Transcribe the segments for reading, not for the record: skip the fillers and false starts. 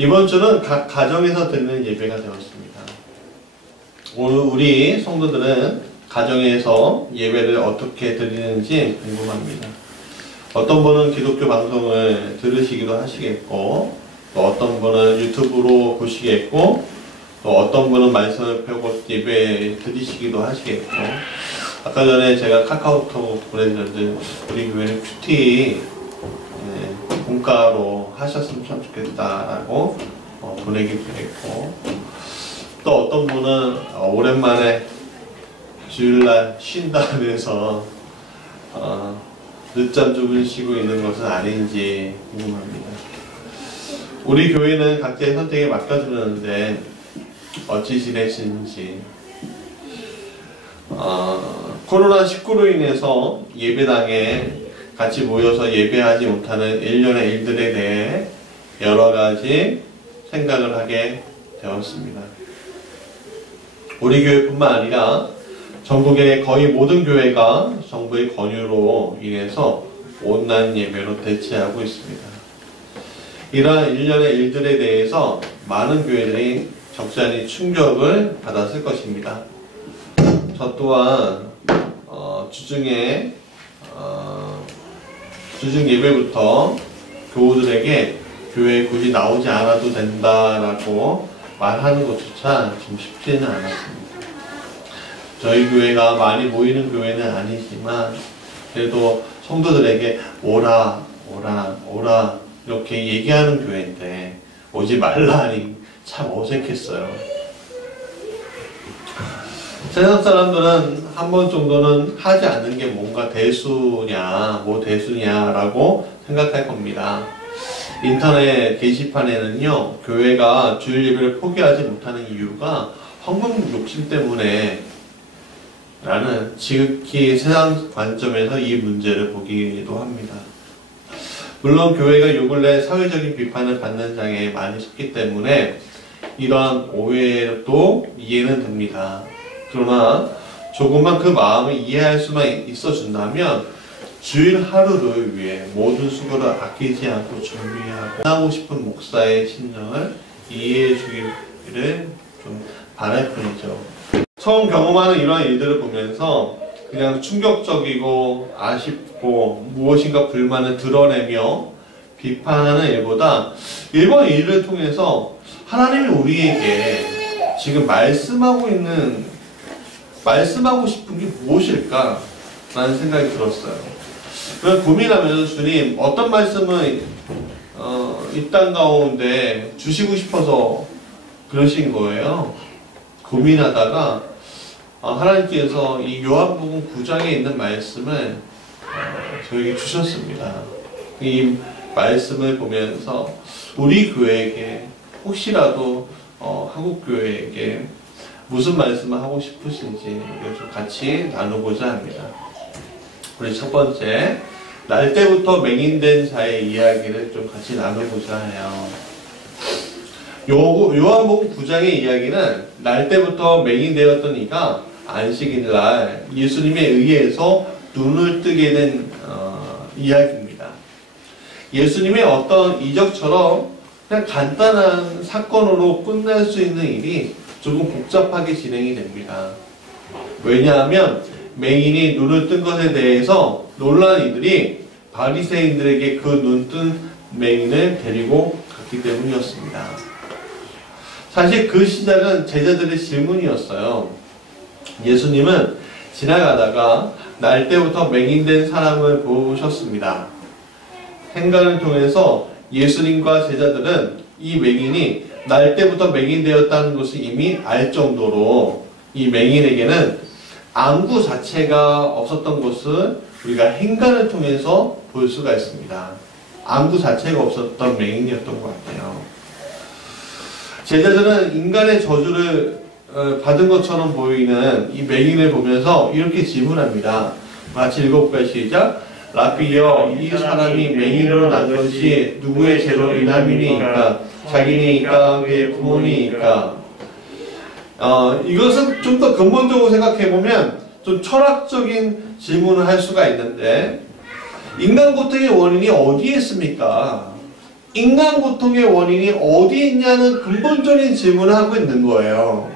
이번 주는 각 가정에서 드리는 예배가 되었습니다. 오늘 우리 성도들은 가정에서 예배를 어떻게 드리는지 궁금합니다. 어떤 분은 기독교 방송을 들으시기도 하시겠고, 또 어떤 분은 유튜브로 보시겠고, 또 어떤 분은 말씀을 펴고 예배 드리시기도 하시겠고, 아까 전에 제가 카카오톡 보내드렸는데 우리 교회는 큐티 공가로 하셨으면 참 좋겠다라고 보내기도 했고, 또 어떤 분은 오랜만에 주일날 쉰다면서 늦잠 주무시고 있는 것은 아닌지 궁금합니다. 우리 교회는 각자의 선택에 맡겨주는데 어찌 지내시는지. 코로나19로 인해서 예배당에 같이 모여서 예배하지 못하는 일련의 일들에 대해 여러 가지 생각을 하게 되었습니다. 우리 교회뿐만 아니라 전국의 거의 모든 교회가 정부의 권유로 인해서 온라인 예배로 대체하고 있습니다. 이러한 일련의 일들에 대해서 많은 교회들이 적잖이 충격을 받았을 것입니다. 저 또한 주중 예배부터 교우들에게 교회에 굳이 나오지 않아도 된다라고 말하는 것조차 좀 쉽지는 않았습니다. 저희 교회가 많이 모이는 교회는 아니지만 그래도 성도들에게 오라 이렇게 얘기하는 교회인데 오지 말라니 참 어색했어요. 세상 사람들은 한 번 정도는 하지 않는 게 뭔가 대수냐라고 생각할 겁니다. 인터넷 게시판에는요, 교회가 주일 예배를 포기하지 못하는 이유가 헌금 욕심 때문에 라는 지극히 세상 관점에서 이 문제를 보기도 합니다. 물론 교회가 요 근래 사회적인 비판을 받는 장에 많이 섰기 때문에 이러한 오해도 이해는 됩니다. 그러나 조금만 그 마음을 이해할 수만 있어준다면 주일 하루를 위해 모든 수고를 아끼지 않고 준비하고 하고 싶은 목사의 심정을 이해해 주기를 좀 바랄 뿐이죠. 처음 경험하는 이러한 일들을 보면서 그냥 충격적이고 아쉽고 무엇인가 불만을 드러내며 비판하는 일보다 이번 일을 통해서 하나님이 우리에게 지금 말씀하고 싶은 게 무엇일까? 라는 생각이 들었어요. 그래서 고민하면서 주님 어떤 말씀을 이 땅 가운데 주시고 싶어서 그러신 거예요. 고민하다가 하나님께서 이 요한복음 9장에 있는 말씀을 저에게 주셨습니다. 이 말씀을 보면서 우리 교회에게 혹시라도 한국 교회에게 무슨 말씀을 하고 싶으신지 좀 같이 나누고자 합니다. 우리 첫 번째, 날 때부터 맹인된 자의 이야기를 좀 같이 나누고자 해요. 요한복음 9장의 이야기는 날 때부터 맹인되었던 이가 안식일 날 예수님에 의해서 눈을 뜨게 된 이야기입니다. 예수님의 어떤 이적처럼 그냥 간단한 사건으로 끝낼 수 있는 일이 조금 복잡하게 진행이 됩니다. 왜냐하면 맹인이 눈을 뜬 것에 대해서 놀란 이들이 바리새인들에게 그 눈 뜬 맹인을 데리고 갔기 때문이었습니다. 사실 그 시작은 제자들의 질문이었어요. 예수님은 지나가다가 날 때부터 맹인된 사람을 보셨습니다. 행간을 통해서 예수님과 제자들은 이 맹인이 날 때부터 맹인되었다는 것을 이미 알 정도로 이 맹인에게는 안구 자체가 없었던 것을 우리가 행간을 통해서 볼 수가 있습니다. 안구 자체가 없었던 맹인이었던 것 같아요. 제자들은 인간의 저주를 받은 것처럼 보이는 이 맹인을 보면서 이렇게 질문합니다. 같이 읽어볼까요? 시작. 라피여, 이 사람이 맹인으로 난 것이 누구의 죄로 인함이니까? 자기니까? 그의 부모니까? 이것은 좀 더 근본적으로 생각해보면 좀 철학적인 질문을 할 수가 있는데, 인간 고통의 원인이 어디에 있습니까? 인간 고통의 원인이 어디 있냐는 근본적인 질문을 하고 있는 거예요.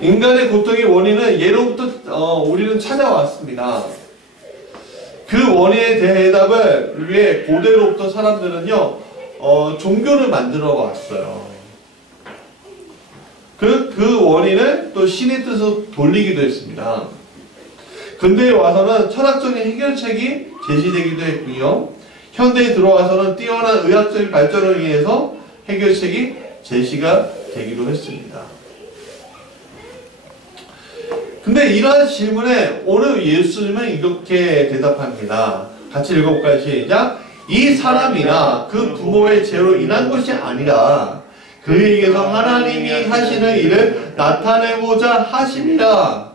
인간의 고통의 원인은 예로부터 우리는 찾아왔습니다. 그 원인에 대답을 위해 고대로부터 사람들은요 종교를 만들어 왔어요. 그 원인을 또 신의 뜻으로 돌리기도 했습니다. 근대에 와서는 철학적인 해결책이 제시되기도 했고요. 현대에 들어와서는 뛰어난 의학적인 발전을 위해서 해결책이 제시가 되기도 했습니다. 근데 이러한 질문에 오늘 예수님은 이렇게 대답합니다. 같이 읽어볼까요? 시작. 이 사람이나 그 부모의 죄로 인한 것이 아니라 그에게서 하나님이 하시는 일을 나타내고자 하심이라.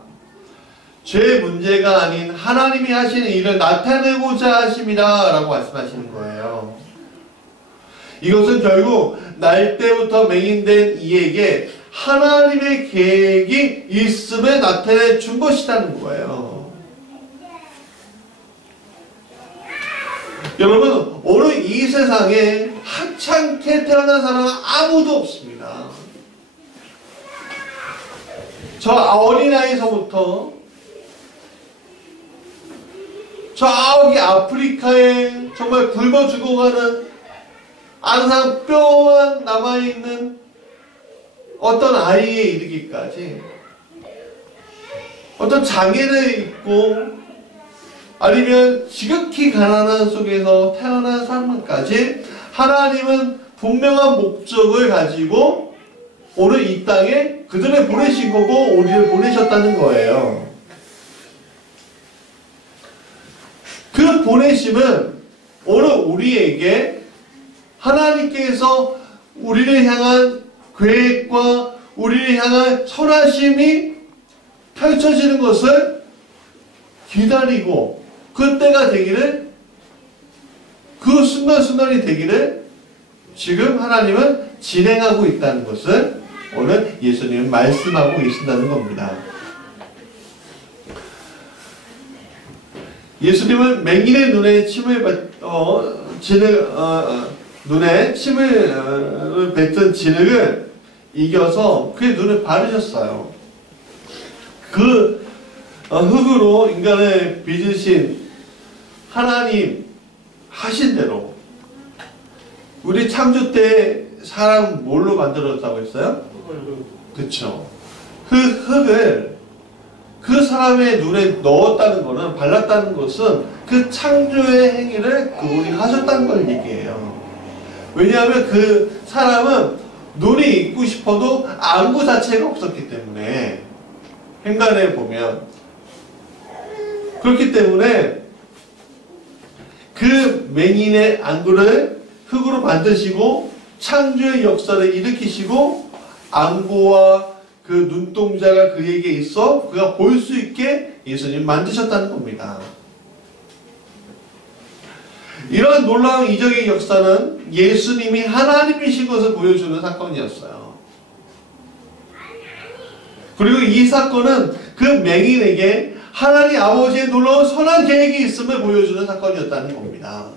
죄 문제가 아닌 하나님이 하시는 일을 나타내고자 하심이라 라고 말씀하시는 거예요. 이것은 결국 날 때부터 맹인된 이에게 하나님의 계획이 있음을 나타내 준 것이라는 거예요. 여러분, 오늘 이 세상에 하찮게 태어난 사람은 아무도 없습니다. 저 어린아이서부터 저기 아프리카에 정말 굶어 죽어가는 항상 뼈만 남아있는 어떤 아이에 이르기까지 어떤 장애를 입고 아니면 지극히 가난한 속에서 태어난 사람까지 하나님은 분명한 목적을 가지고 오늘 이 땅에 그들을 보내신 거고 우리를 보내셨다는 거예요. 그 보내심은 오늘 우리에게 하나님께서 우리를 향한 계획과 우리를 향한 선하심이 펼쳐지는 것을 기다리고 그때가 되기를, 그 순간순간이 되기를 지금 하나님은 진행하고 있다는 것을 오늘 예수님은 말씀하고 계신다는 겁니다. 예수님은 맹인의 눈에 눈에 침을 뱉은 진흙을 이겨서 그의 눈을 바르셨어요. 그 흙으로 인간을 빚으신 하나님 하신 대로 우리 창조 때 사람 뭘로 만들었다고 했어요? 그쵸. 흙을 그 사람의 눈에 넣었다는 것은, 발랐다는 것은 그 창조의 행위를 그분이 하셨다는 걸 얘기해요. 왜냐하면 그 사람은 눈이 있고 싶어도 안구 자체가 없었기 때문에, 행간에 보면 그렇기 때문에 그 맹인의 안구를 흙으로 만드시고 창조의 역사를 일으키시고 안구와 그 눈동자가 그에게 있어 그가 볼 수 있게 예수님 만드셨다는 겁니다. 이런 놀라운 이적의 역사는 예수님이 하나님이신 것을 보여주는 사건이었어요. 그리고 이 사건은 그 맹인에게 하나님 아버지의 놀라운 선한 계획이 있음을 보여주는 사건이었다는 겁니다.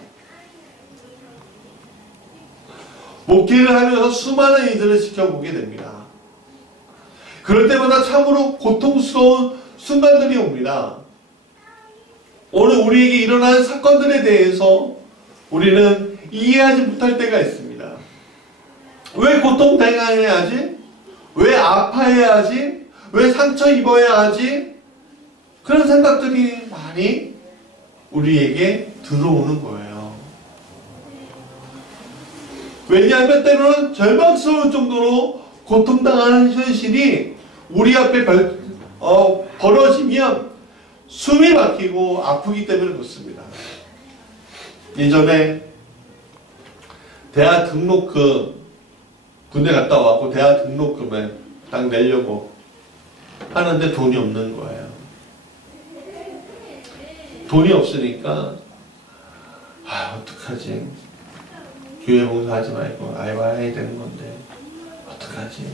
목회를 하면서 수많은 이들을 지켜보게 됩니다. 그럴 때마다 참으로 고통스러운 순간들이 옵니다. 오늘 우리에게 일어난 사건들에 대해서 우리는 이해하지 못할 때가 있습니다. 왜 고통당해야 하지? 왜 아파해야 하지? 왜 상처 입어야 하지? 그런 생각들이 많이 우리에게 들어오는 거예요. 왜냐하면 때로는 절망스러울 정도로 고통당하는 현실이 우리 앞에 벌어지면 숨이 막히고 아프기 때문에 그렇습니다. 예전에 대학 등록금, 군대 갔다 와서 대학 등록금을 딱 내려고 하는데 돈이 없는 거예요. 돈이 없으니까 어떡하지? 교회 봉사하지 말고 와야 되는 건데 어떡하지?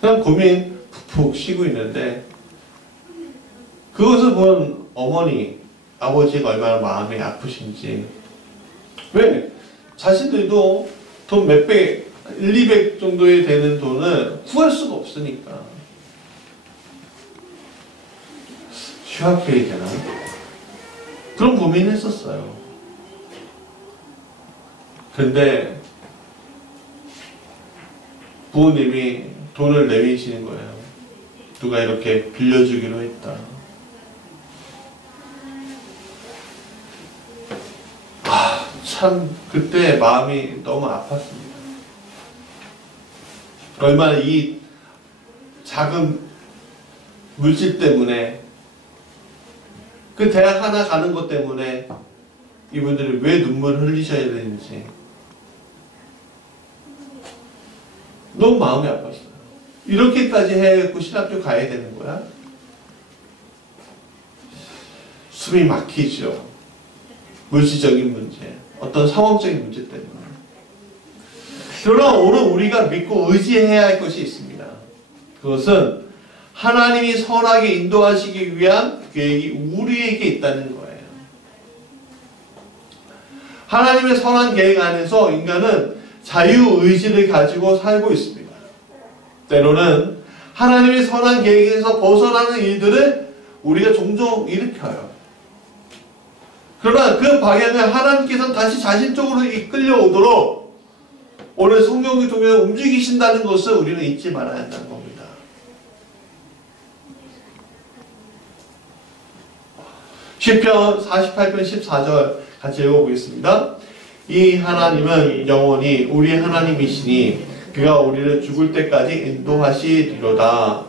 그냥 고민 푹푹 쉬고 있는데 그것을 본 어머니, 아버지가 얼마나 마음이 아프신지 왜? 자신들도 돈 몇백, 1, 200 정도에 되는 돈을 구할 수가 없으니까. 휴학해야 되나? 그런 고민을 했었어요. 근데 부모님이 돈을 내미시는 거예요. 누가 이렇게 빌려주기로 했다. 참 그때 마음이 너무 아팠습니다. 얼마나 이 작은 물질 때문에, 그 대학 하나 가는 것 때문에 이분들이 왜 눈물을 흘리셔야 되는지 너무 마음이 아팠어요. 이렇게까지 해갖고 신학교 가야 되는 거야? 숨이 막히죠. 물질적인 문제, 어떤 상황적인 문제 때문에. 그러나 오늘 우리가 믿고 의지해야 할 것이 있습니다. 그것은 하나님이 선하게 인도하시기 위한 계획이 우리에게 있다는 거예요. 하나님의 선한 계획 안에서 인간은 자유의지를 가지고 살고 있습니다. 때로는 하나님의 선한 계획에서 벗어나는 일들을 우리가 종종 일으켜요. 그러나 그 방향을 하나님께서 다시 자신 쪽으로 이끌려오도록 오늘 성경을 통해 움직이신다는 것을 우리는 잊지 말아야 한다는 겁니다. 시편 48편 14절 같이 읽어보겠습니다. 이 하나님은 영원히 우리 하나님이시니 그가 우리를 죽을 때까지 인도하시리로다.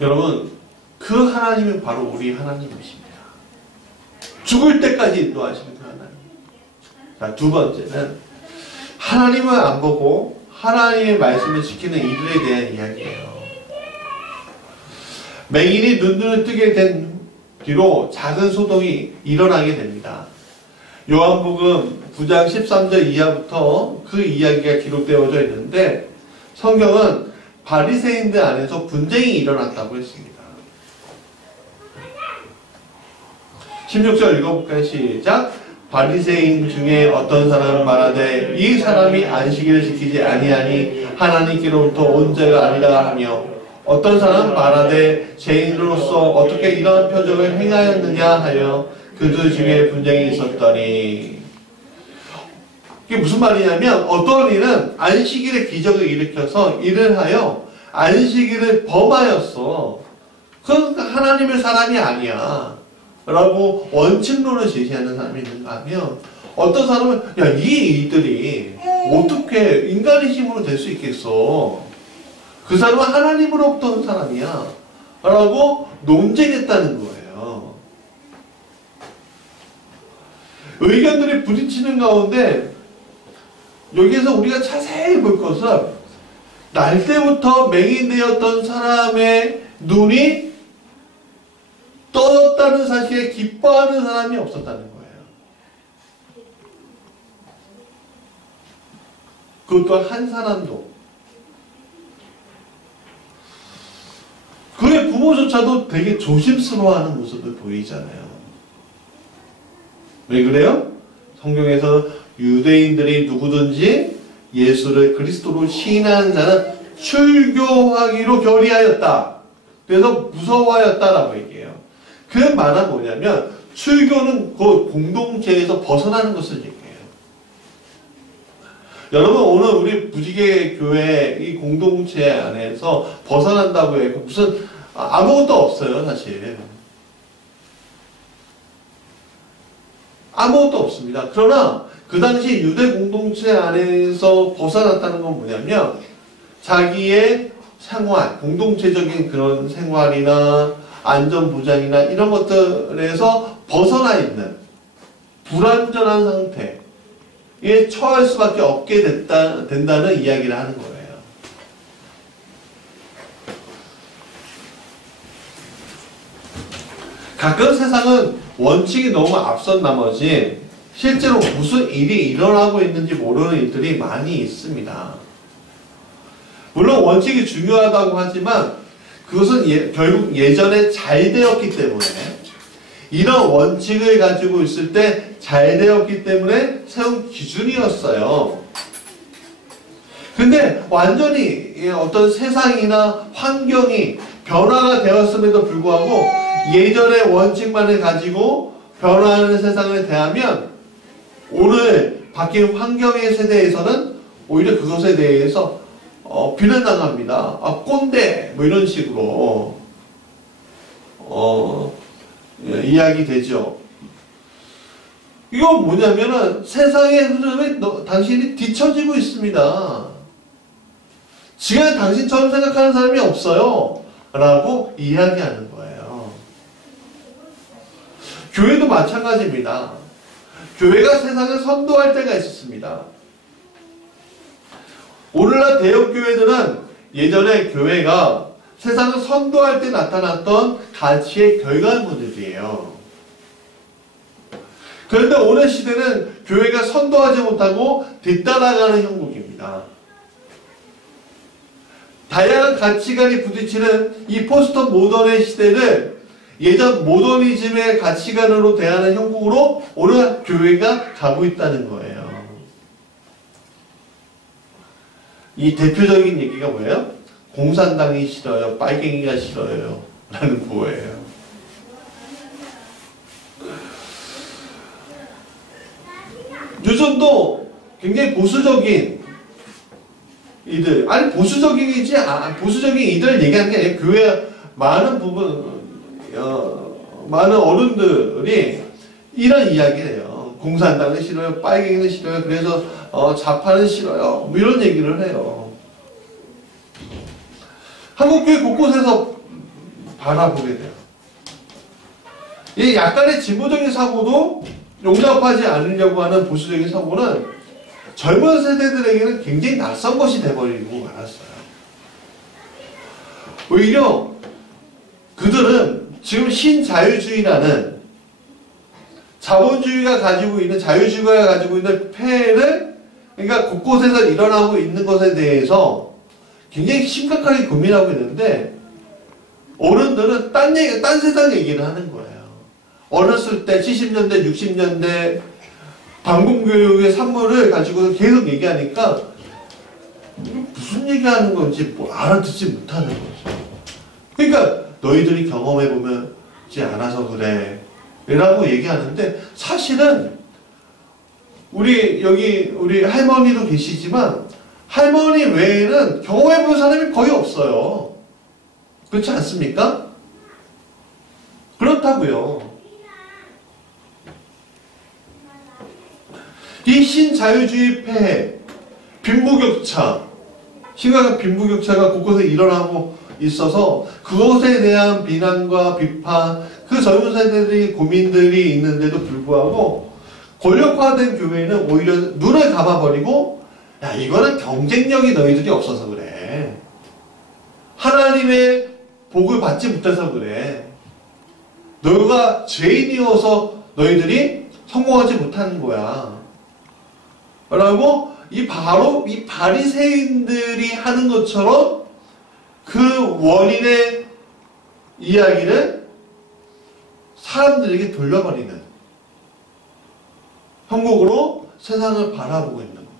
여러분, 그 하나님은 바로 우리 하나님이십니다. 죽을 때까지 인도하시는 그 하나님. 자, 두 번째는 하나님을 안 보고 하나님의 말씀을 지키는 이들에 대한 이야기예요. 맹인이 눈을 뜨게 된 뒤로 작은 소동이 일어나게 됩니다. 요한복음 9장 13절 이하부터 그 이야기가 기록되어져 있는데 성경은 바리새인들 안에서 분쟁이 일어났다고 했습니다. 16절 읽어볼까요? 시작. 바리새인 중에 어떤 사람은 말하되 이 사람이 안식일을 지키지 아니하니 하나님께로부터 온 자가 아니라 하며, 어떤 사람은 말하되 죄인으로서 어떻게 이러한 표적을 행하였느냐 하여 그들 중에 분쟁이 있었더니. 이게 무슨 말이냐면 어떤 이는 안식일의 기적을 일으켜서 일을 하여 안식일을 범하였어. 그건 하나님의 사람이 아니야 라고 원칙론을 제시하는 사람이 있는가 하면, 어떤 사람은 야, 이 이들이 어떻게 인간의 힘으로 될 수 있겠어, 그 사람은 하나님으로부터 온 사람이야 라고 논쟁했다는 거예요. 의견들이 부딪히는 가운데 여기에서 우리가 자세히 볼 것은 날 때부터 맹인되었던 사람의 눈이 떠졌다는 사실에 기뻐하는 사람이 없었다는 거예요. 그것도 한 사람도. 그의 부모조차도 되게 조심스러워하는 모습을 보이잖아요. 왜 그래요? 성경에서 유대인들이 누구든지 예수를 그리스도로 시인하는 자는 출교하기로 결의하였다. 그래서 무서워하였다라고 얘기해요. 그 말은 뭐냐면 출교는 그 공동체에서 벗어나는 것을 얘기해요. 여러분, 오늘 우리 부지개 교회 이 공동체 안에서 벗어난다고 해서 무슨 아무것도 없어요, 사실. 아무것도 없습니다. 그러나 그 당시 유대 공동체 안에서 벗어났다는 건 뭐냐면 자기의 생활, 공동체적인 그런 생활이나 안전보장이나 이런 것들에서 벗어나 있는 불완전한 상태에 처할 수밖에 없게 된다는 이야기를 하는 거예요. 가끔 세상은 원칙이 너무 앞선 나머지 실제로 무슨 일이 일어나고 있는지 모르는 일들이 많이 있습니다. 물론 원칙이 중요하다고 하지만 그것은 결국 예전에 잘 되었기 때문에 이런 원칙을 가지고 있을 때 잘 되었기 때문에 세운 기준이었어요. 근데 완전히 어떤 세상이나 환경이 변화가 되었음에도 불구하고 예전의 원칙만을 가지고 변화하는 세상을 대하면 오늘 바뀐 환경의 세대에서는 오히려 그것에 대해서 비난당합니다. 아, 꼰대 뭐 이런 식으로 이야기 되죠. 이건 뭐냐면은 세상의 흐름에 당신이 뒤처지고 있습니다. 지금 당신처럼 생각하는 사람이 없어요 라고 이야기하는 거예요. 교회도 마찬가지입니다. 교회가 세상을 선도할 때가 있었습니다. 오늘날 대형교회들은 예전에 교회가 세상을 선도할 때 나타났던 가치의 결과물들이에요. 그런데 오늘 시대는 교회가 선도하지 못하고 뒤따라가는 형국입니다. 다양한 가치관이 부딪히는 이 포스트 모던의 시대를 예전 모더니즘의 가치관으로 대하는 형국으로 오늘 교회가 가고 있다는 거예요. 이 대표적인 얘기가 뭐예요? 공산당이 싫어요. 빨갱이가 싫어요. 라는 거예요. 요즘도 굉장히 보수적인 이들, 아니 보수적인 이들을 얘기하는 게 아니라 교회 많은 부분, 많은 어른들이 이런 이야기를 해요. 공산당은 싫어요. 빨갱이는 싫어요. 그래서 좌파는 싫어요. 뭐 이런 얘기를 해요. 한국교회 곳곳에서 바라보게 돼요. 이 약간의 진보적인 사고도 용납하지 않으려고 하는 보수적인 사고는 젊은 세대들에게는 굉장히 낯선 것이 돼버리고 말았어요. 오히려 그들은 지금 신자유주의라는 자본주의가 가지고 있는, 자유주의가 가지고 있는 폐해를, 그러니까 곳곳에서 일어나고 있는 것에 대해서 굉장히 심각하게 고민하고 있는데, 어른들은 딴 세상 얘기를 하는 거예요. 어렸을 때 70년대, 60년대 방공교육의 산물을 가지고 계속 얘기하니까 무슨 얘기하는 건지 뭐 알아듣지 못하는 거죠. 그러니까 너희들이 경험해보지 않아서 그래 라고 얘기하는데, 사실은 우리 할머니도 계시지만 할머니 외에는 경험해본 사람이 거의 없어요. 그렇지 않습니까? 그렇다고요. 이 신자유주의 폐해, 빈부격차, 심각한 빈부격차가 곳곳에 일어나고 있어서 그것에 대한 비난과 비판, 그 젊은 세대들의 고민들이 있는데도 불구하고 권력화된 교회는 오히려 눈을 감아버리고, 야, 이거는 경쟁력이 너희들이 없어서 그래. 하나님의 복을 받지 못해서 그래. 너희가 죄인이어서 너희들이 성공하지 못하는 거야. 라고 바로 이 바리새인들이 하는 것처럼 그 원인의 이야기를 사람들에게 돌려버리는 형국으로 세상을 바라보고 있는 겁니다.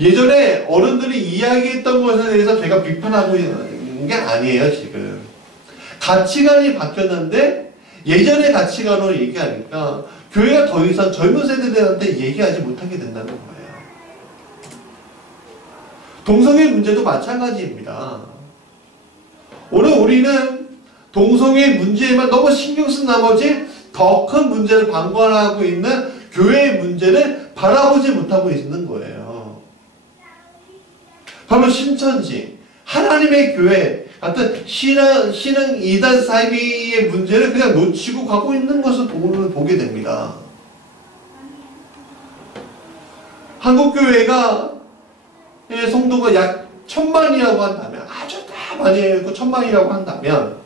예전에 어른들이 이야기했던 것에 대해서 제가 비판하고 있는 게 아니에요, 지금. 가치관이 바뀌었는데 예전의 가치관으로 얘기하니까 교회가 더 이상 젊은 세대들한테 얘기하지 못하게 된다는 거예요. 동성애 문제도 마찬가지입니다. 오늘 우리는 동성애 문제에만 너무 신경 쓴 나머지 더 큰 문제를 방관하고 있는 교회의 문제를 바라보지 못하고 있는 거예요. 바로 신천지, 하나님의 교회 같은 신흥 이단 사이비의 문제를 그냥 놓치고 가고 있는 것을 보게 됩니다. 한국교회가 성도가 약 1000만이라고 한다면, 아주 다 많이 했고 1000만이라고 한다면,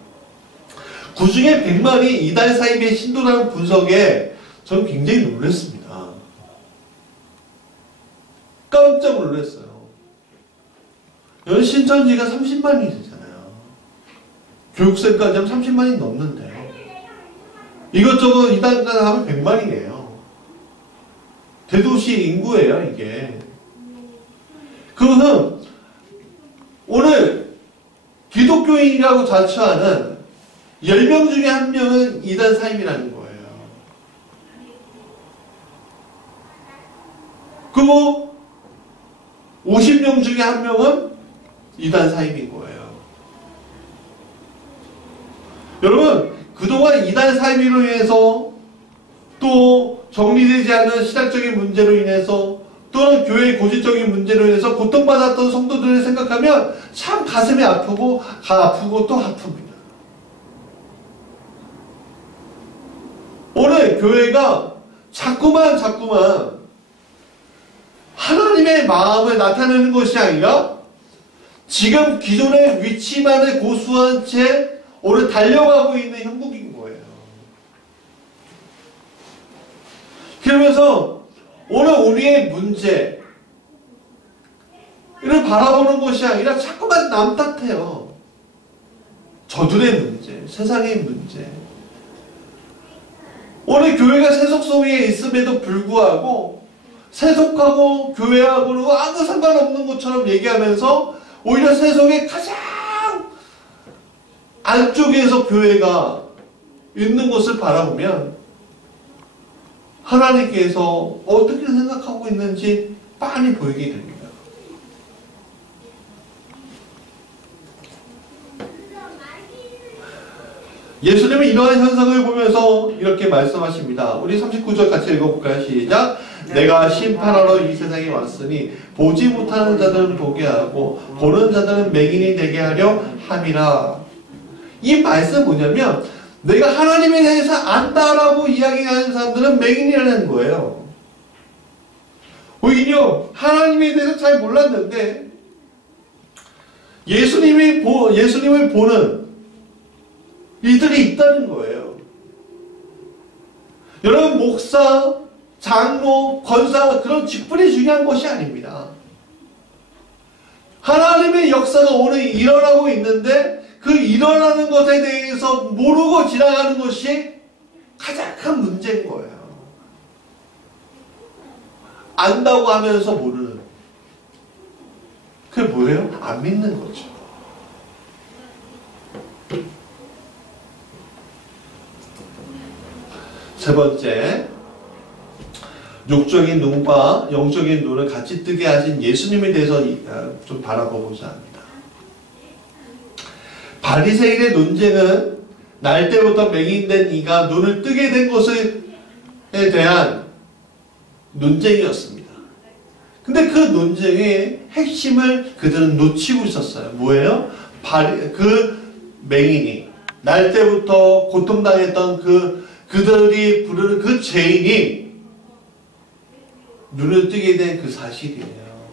그 중에 100만이 이단 사이비의 신도라는 분석에 저는 굉장히 놀랐습니다. 깜짝 놀랐어요. 신천지가 30만이 되잖아요. 교육생까지 하면 30만이 넘는데요. 이것저것 이단까지 하면 100만이에요. 대도시 인구예요, 이게. 그것은 오늘 기독교인이라고 자처하는 10명 중에 1명은 이단 사임이라는 거예요. 그리고 50명 중에 1명은 이단 사임인 거예요. 여러분, 그동안 이단 사임으로 인해서 또 정리되지 않은 신학적인 문제로 인해서 또는 교회의 고질적인 문제로 인해서 고통받았던 성도들을 생각하면 참 가슴이 아프고 또 아픕니다. 오늘 교회가 자꾸만 하나님의 마음을 나타내는 것이 아니라 지금 기존의 위치만을 고수한 채 오늘 달려가고 있는 형국인 거예요. 그러면서 오늘 우리의 문제를 바라보는 것이 아니라 자꾸만 남 탓해요. 저들의 문제, 세상의 문제. 오늘 교회가 세속 속에 있음에도 불구하고 세속하고 교회하고는 아무 상관없는 것처럼 얘기하면서 오히려 세속의 가장 안쪽에서 교회가 있는 것을 바라보면 하나님께서 어떻게 생각하고 있는지 빤히 보이게 됩니다. 예수님은 이러한 현상을 보면서 이렇게 말씀하십니다. 우리 39절 같이 읽어볼까요? 시작. 내가 심판하러 이 세상에 왔으니 보지 못하는 자들은 보게 하고 보는 자들은 맹인이 되게 하려 함이라. 이 말씀 뭐냐면 내가 하나님에 대해서 안다라고 이야기하는 사람들은 맹인이라는 거예요. 오히려 하나님에 대해서 잘 몰랐는데 예수님을 보는 이들이 있다는 거예요. 여러분, 목사, 장로, 권사 그런 직분이 중요한 것이 아닙니다. 하나님의 역사가 오늘 일어나고 있는데 그 일어나는 것에 대해서 모르고 지나가는 것이 가장 큰 문제인 거예요. 안다고 하면서 모르는. 그게 뭐예요? 안 믿는 거죠. 세 번째, 육적인 눈과 영적인 눈을 같이 뜨게 하신 예수님에 대해서 좀 바라보고자 합니다. 바리새인의 논쟁은 날 때부터 맹인된 이가 눈을 뜨게 된 것에 대한 논쟁이었습니다. 근데 그 논쟁의 핵심을 그들은 놓치고 있었어요. 뭐예요? 그 맹인이 날 때부터 고통당했던 그들이 부르는 그 죄인이 눈을 뜨게 된 그 사실이에요.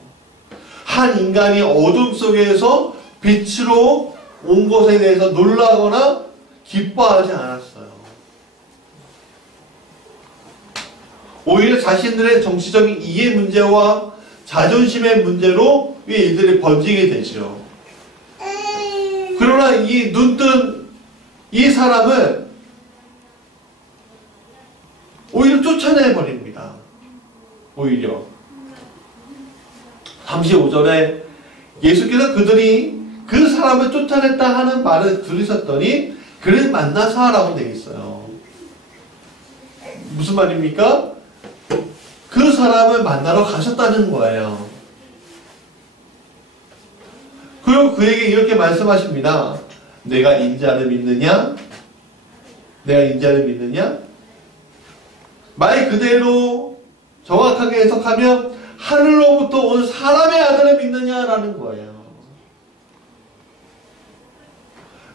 한 인간이 어둠 속에서 빛으로 온 것에 대해서 놀라거나 기뻐하지 않았어요. 오히려 자신들의 정치적인 이해 문제와 자존심의 문제로 이 일들이 번지게 되죠. 그러나 이 눈뜬 이 사람을 오히려 쫓아내버립니다. 오히려 35절에 예수께서 그들이 그 사람을 쫓아냈다 하는 말을 들으셨더니 그를 만나서 하라고 되어 있어요. 무슨 말입니까? 그 사람을 만나러 가셨다는 거예요. 그리고 그에게 이렇게 말씀하십니다. 내가 인자를 믿느냐? 내가 인자를 믿느냐? 말 그대로 정확하게 해석하면 하늘로부터 온 사람의 아들을 믿느냐라는 거예요.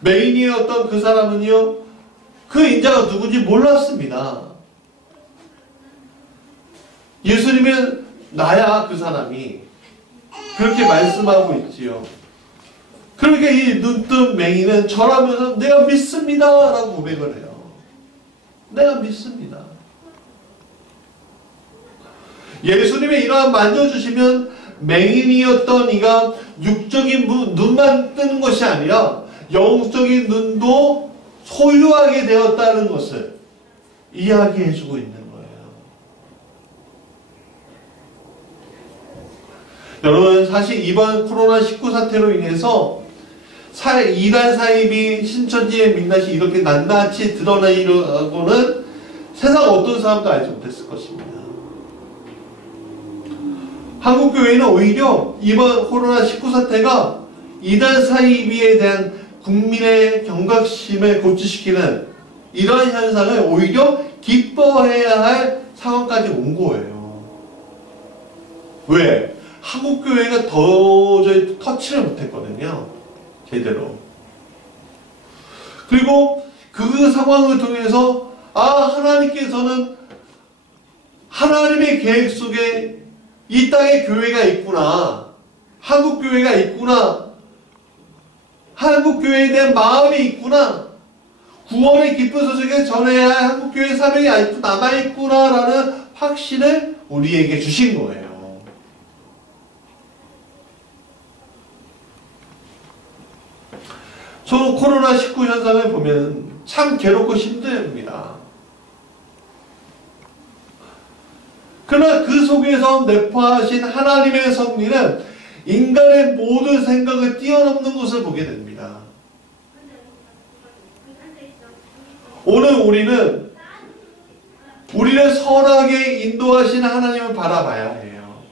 맹인이었던 그 사람은요, 그 인자가 누군지 몰랐습니다. 예수님은 나야 그 사람이 그렇게 말씀하고 있지요. 그러니까 이 눈뜬 맹인은 절하면서 내가 믿습니다 라고 고백을 해요. 내가 믿습니다. 예수님이 이러한 만져주시면 맹인이었던 이가 육적인 눈만 뜨는 것이 아니라 영적인 눈도 소유하게 되었다는 것을 이야기해주고 있는 거예요. 여러분, 사실 이번 코로나19 사태로 인해서 이단 사입이 신천지의 민낯이 이렇게 낱낱이 드러나기로는 세상 어떤 사람도 알지 못했을 것입니다. 한국교회는 오히려 이번 코로나19 사태가 이단 사이비에 대한 국민의 경각심을 고취시키는 이러한 현상을 오히려 기뻐해야 할 상황까지 온 거예요. 왜? 한국교회가 도저히 터치를 못했거든요. 제대로. 그리고 그 상황을 통해서 하나님께서는 하나님의 계획 속에 이 땅에 교회가 있구나. 한국교회가 있구나. 한국교회에 대한 마음이 있구나. 구원의 기쁜 소식을 전해야 할 한국교회의 사명이 아직도 남아있구나라는 확신을 우리에게 주신 거예요. 저 코로나19 현상을 보면 참 괴롭고 힘듭니다. 그러나 그 속에서 내포하신 하나님의 섭리는 인간의 모든 생각을 뛰어넘는 것을 보게 됩니다. 오늘 우리는 우리를 선하게 인도하신 하나님을 바라봐야 해요.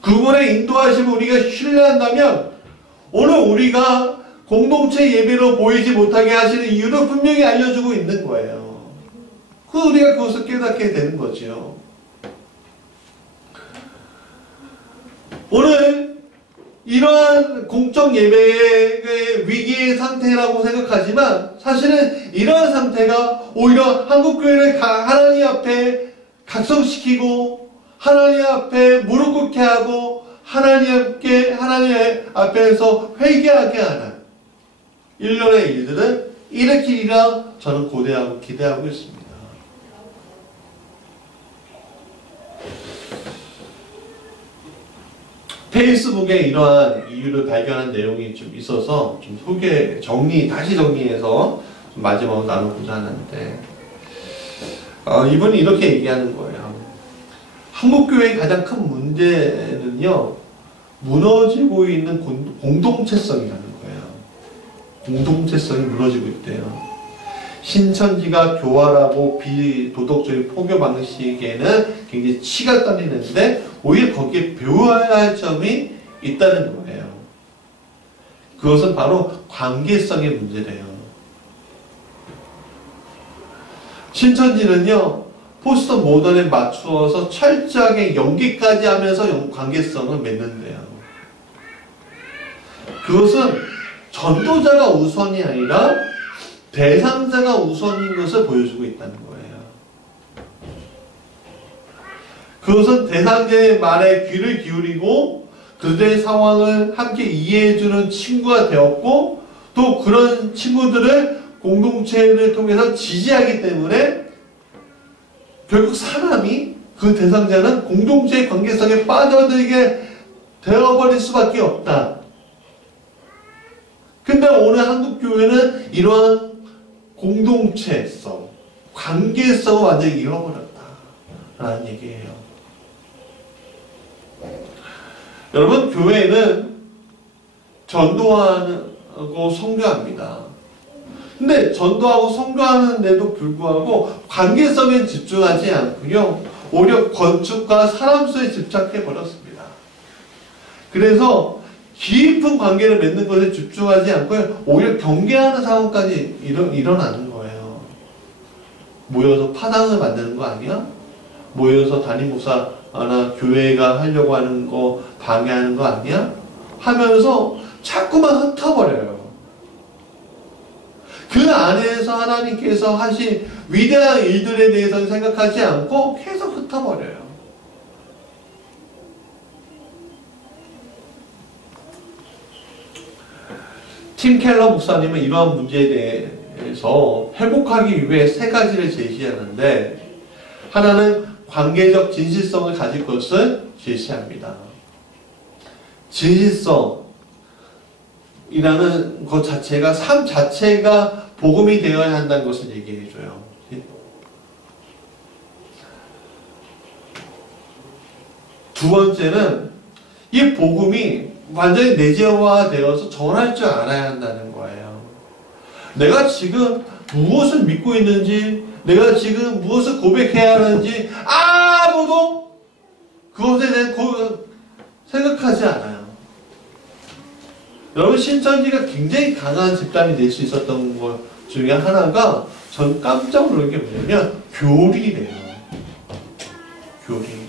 그분의 인도하심을 우리가 신뢰한다면 오늘 우리가 공동체 예배로 모이지 못하게 하시는 이유를 분명히 알려주고 있는 거예요. 우리가 그것을 깨닫게 되는 거죠. 오늘 이러한 공적 예배의 위기의 상태라고 생각하지만 사실은 이러한 상태가 오히려 한국교회를 하나님 앞에 각성시키고 하나님 앞에 무릎 꿇게 하고 하나님 앞에서 회개하게 하는 일련의 일들을 일으키리라 저는 고대하고 기대하고 있습니다. 페이스북에 이러한 이유를 발견한 내용이 좀 있어서 좀 다시 정리해서 좀 마지막으로 나누고자 하는데, 이분이 이렇게 얘기하는 거예요. 한국교회의 가장 큰 문제는요, 무너지고 있는 공동체성이라는 거예요. 공동체성이 무너지고 있대요. 신천지가 교활하고 비도덕적인 포교 방식에는 굉장히 치가 떨리는데 오히려 거기에 배워야 할 점이 있다는 거예요. 그것은 바로 관계성의 문제래요. 신천지는요, 포스트 모던에 맞추어서 철저하게 연기까지 하면서 관계성을 맺는데요. 그것은 전도자가 우선이 아니라 대상자가 우선인 것을 보여주고 있다는 거예요. 그것은 대상자의 말에 귀를 기울이고 그들의 상황을 함께 이해해주는 친구가 되었고 또 그런 친구들을 공동체를 통해서 지지하기 때문에 결국 사람이 그 대상자는 공동체의 관계성에 빠져들게 되어버릴 수밖에 없다. 근데 오늘 한국교회는 이러한 공동체성, 관계성을 완전히 잃어버렸다라는 얘기예요. 여러분, 교회는 전도하고 선교합니다. 근데 전도하고 선교하는데도 불구하고 관계성에 집중하지 않고요, 오히려 건축과 사람 수에 집착해버렸습니다. 그래서 깊은 관계를 맺는 것에 집중하지 않고 오히려 경계하는 상황까지 일어나는 거예요. 모여서 파당을 만드는 거 아니야? 모여서 담임 목사나 교회가 하려고 하는 거 방해하는 거 아니야? 하면서 자꾸만 흩어버려요. 그 안에서 하나님께서 하신 위대한 일들에 대해서는 생각하지 않고 계속 흩어버려요. 팀 켈러 목사님은 이러한 문제에 대해서 회복하기 위해 세 가지를 제시하는데, 하나는 관계적 진실성을 가질 것을 제시합니다. 진실성. 이라는 것 자체가, 삶 자체가 복음이 되어야 한다는 것을 얘기해줘요. 두 번째는 이 복음이 완전히 내재화되어서 전할 줄 알아야 한다는 거예요. 내가 지금 무엇을 믿고 있는지, 내가 지금 무엇을 고백해야 하는지 아무도 그것에 대해 생각하지 않아요. 여러분, 신천지가 굉장히 강한 집단이 될 수 있었던 것 중에 하나가 전 깜짝 놀란 게 뭐냐면 교리래요. 교리.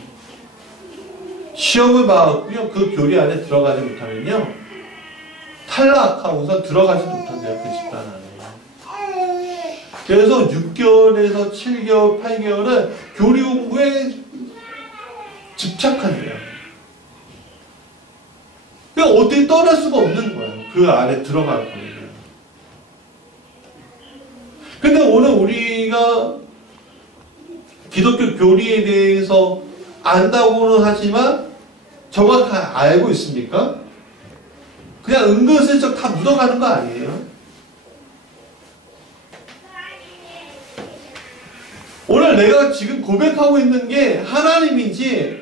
시험을 봐갖고요, 그 교리 안에 들어가지 못하면요, 탈락하고서 들어가지 못한대요, 그 집단 안에. 그래서 6개월에서 7개월, 8개월은 교리 공부에 집착한대요. 그러니까 어떻게 떠날 수가 없는 거예요. 그 안에 들어갈 거예요. 근데 오늘 우리가 기독교 교리에 대해서 안다고는 하지만 정확하게 알고 있습니까? 그냥 은근슬쩍 다 묻어가는 거 아니에요? 오늘 내가 지금 고백하고 있는 게 하나님인지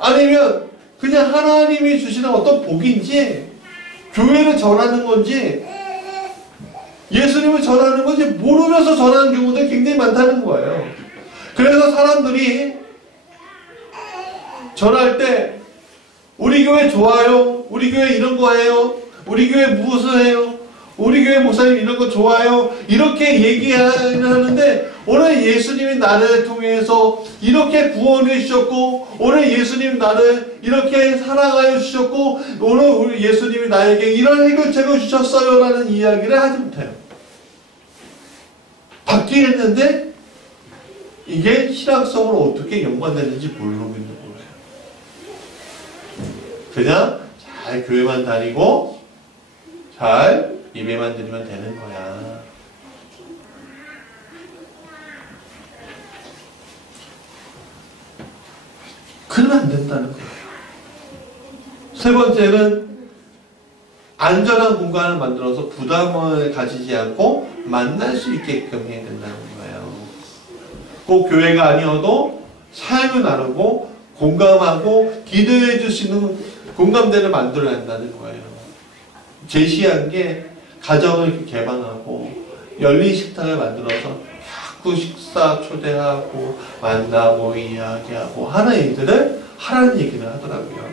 아니면 그냥 하나님이 주시는 어떤 복인지, 교회를 전하는 건지, 예수님을 전하는 건지 모르면서 전하는 경우도 굉장히 많다는 거예요. 그래서 사람들이 전할 때 우리 교회 좋아요, 우리 교회 이런 거 해요, 우리 교회 무엇을 해요, 우리 교회 목사님 이런 거 좋아요, 이렇게 얘기하는데 오늘 예수님이 나를 통해서 이렇게 구원해 주셨고, 오늘 예수님이 나를 이렇게 사랑하여 주셨고, 오늘 우리 예수님이 나에게 이런 해결책을 주셨어요 라는 이야기를 하지 못해요. 받긴 했는데 이게 신앙성으로 어떻게 연관되는지 모르고 있는 거예요. 그냥 잘 교회만 다니고 잘 예배만 드리면 되는 거야. 그러면 안 된다는 거예요. 세 번째는 안전한 공간을 만들어서 부담을 가지지 않고 만날 수 있게끔 해야 된다는 거예요. 꼭 교회가 아니어도 삶을 나누고 공감하고 기도해 줄 수 있는 공감대를 만들어야 한다는 거예요. 제시한 게 가정을 이렇게 개방하고 열린 식탁을 만들어서 자꾸 식사 초대하고 만나고 이야기하고 하는 일들을 하라는 얘기를 하더라고요.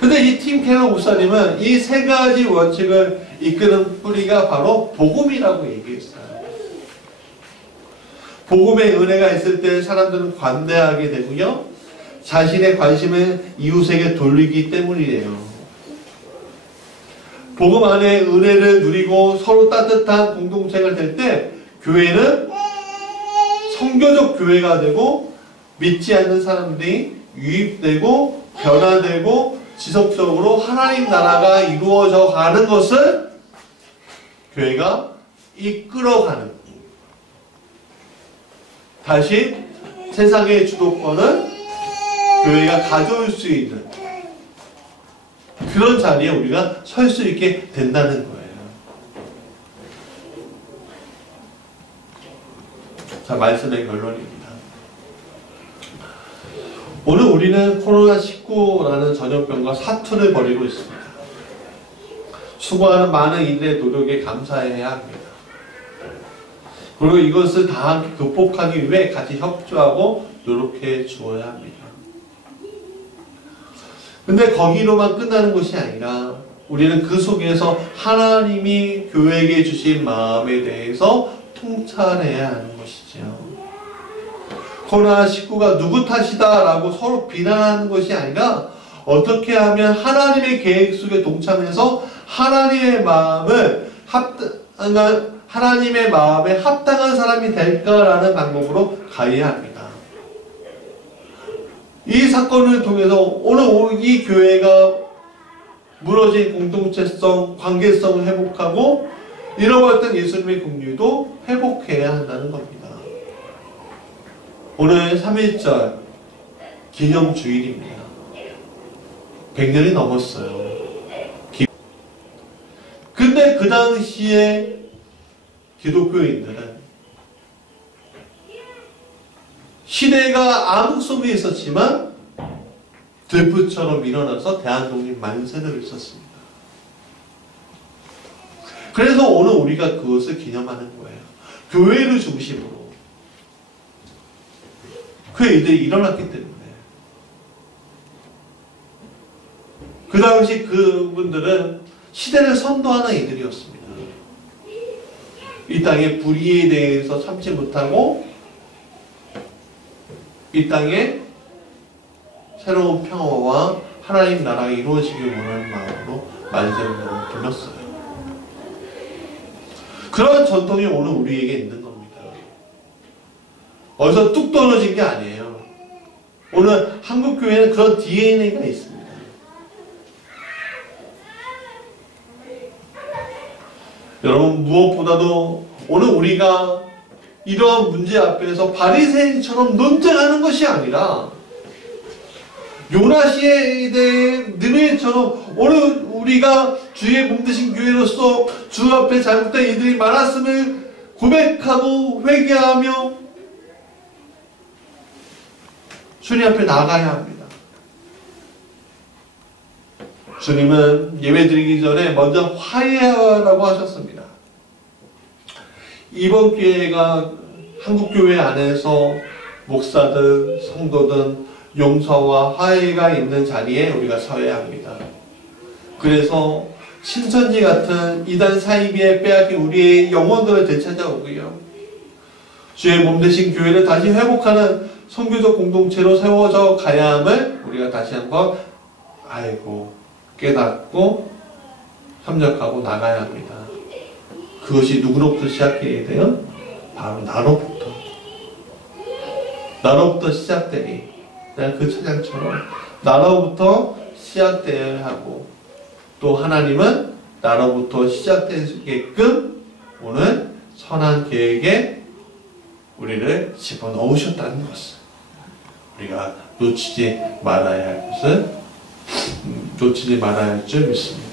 근데 이 팀 케너 목사님은 이 세 가지 원칙을 이끄는 뿌리가 바로 복음이라고 얘기했어요. 복음의 은혜가 있을 때 사람들은 관대하게 되고요, 자신의 관심을 이웃에게 돌리기 때문이래요. 복음 안에 은혜를 누리고 서로 따뜻한 공동체가 될 때 교회는 선교적 교회가 되고 믿지 않는 사람들이 유입되고 변화되고 지속적으로 하나님 나라가 이루어져 가는 것을 교회가 이끌어가는, 다시 세상의 주도권을 교회가 가져올 수 있는 그런 자리에 우리가 설 수 있게 된다는 거예요. 자, 말씀의 결론입니다. 오늘 우리는 코로나19라는 전염병과 사투를 벌이고 있습니다. 수고하는 많은 이들의 노력에 감사해야 합니다. 그리고 이것을 다 함께 극복하기 위해 같이 협조하고 노력해 주어야 합니다. 근데 거기로만 끝나는 것이 아니라 우리는 그 속에서 하나님이 교회에게 주신 마음에 대해서 통찰해야 하는 것이죠. 코로나19가 누구 탓이다 라고 서로 비난하는 것이 아니라 어떻게 하면 하나님의 계획 속에 동참해서 하나님의 마음에 합당한 사람이 될까라는 방법으로 가야 합니다. 이 사건을 통해서 오늘 이 교회가 무너진 공동체성, 관계성을 회복하고 잃어버렸던 예수님의 긍휼도 회복해야 한다는 겁니다. 오늘 3.1절 기념주일입니다. 100년이 넘었어요. 근데 그 당시에 기독교인들은 시대가 암흑 속에 있었지만 들불처럼 일어나서 대한독립 만세를 했었습니다. 그래서 오늘 우리가 그것을 기념하는 거예요. 교회를 중심으로. 그 일들이 일어났기 때문에. 그 당시 그분들은 시대를 선도하는 이들이었습니다. 이 땅의 불의에 대해서 참지 못하고 이 땅에 새로운 평화와 하나님 나라가 이루어지길 원하는 마음으로 만세운동을 불렀어요. 그런 전통이 오늘 우리에게 있는 겁니다. 어디서 뚝 떨어진 게 아니에요. 오늘 한국교회는 그런 DNA가 있습니다. 여러분, 무엇보다도 오늘 우리가 이러한 문제 앞에서 바리새인처럼 논쟁하는 것이 아니라 요나 시대의 느헤미야처럼 오늘 우리가 주의 몸되신 교회로서 주 앞에 잘못된 이들이 많았음을 고백하고 회개하며 주님 앞에 나가야 합니다. 주님은 예배드리기 전에 먼저 화해하라고 하셨습니다. 이번 기회가 한국교회 안에서 목사든 성도든 용서와 화해가 있는 자리에 우리가 서야 합니다. 그래서 신천지 같은 이단 사이비에 빼앗긴 우리의 영혼들을 되찾아오고요. 주의 몸되신 교회를 다시 회복하는 선교적 공동체로 세워져 가야 함을 우리가 다시 한번 알고 깨닫고 협력하고 나가야 합니다. 그것이 누구로부터 시작해야 돼요? 바로 나로부터 시작되니 그 찬양처럼 나로부터 시작되어야 하고 또 하나님은 나로부터 시작되게끔 오늘 선한 계획에 우리를 집어넣으셨다는 것을 우리가 놓치지 말아야 할 줄 믿습니다.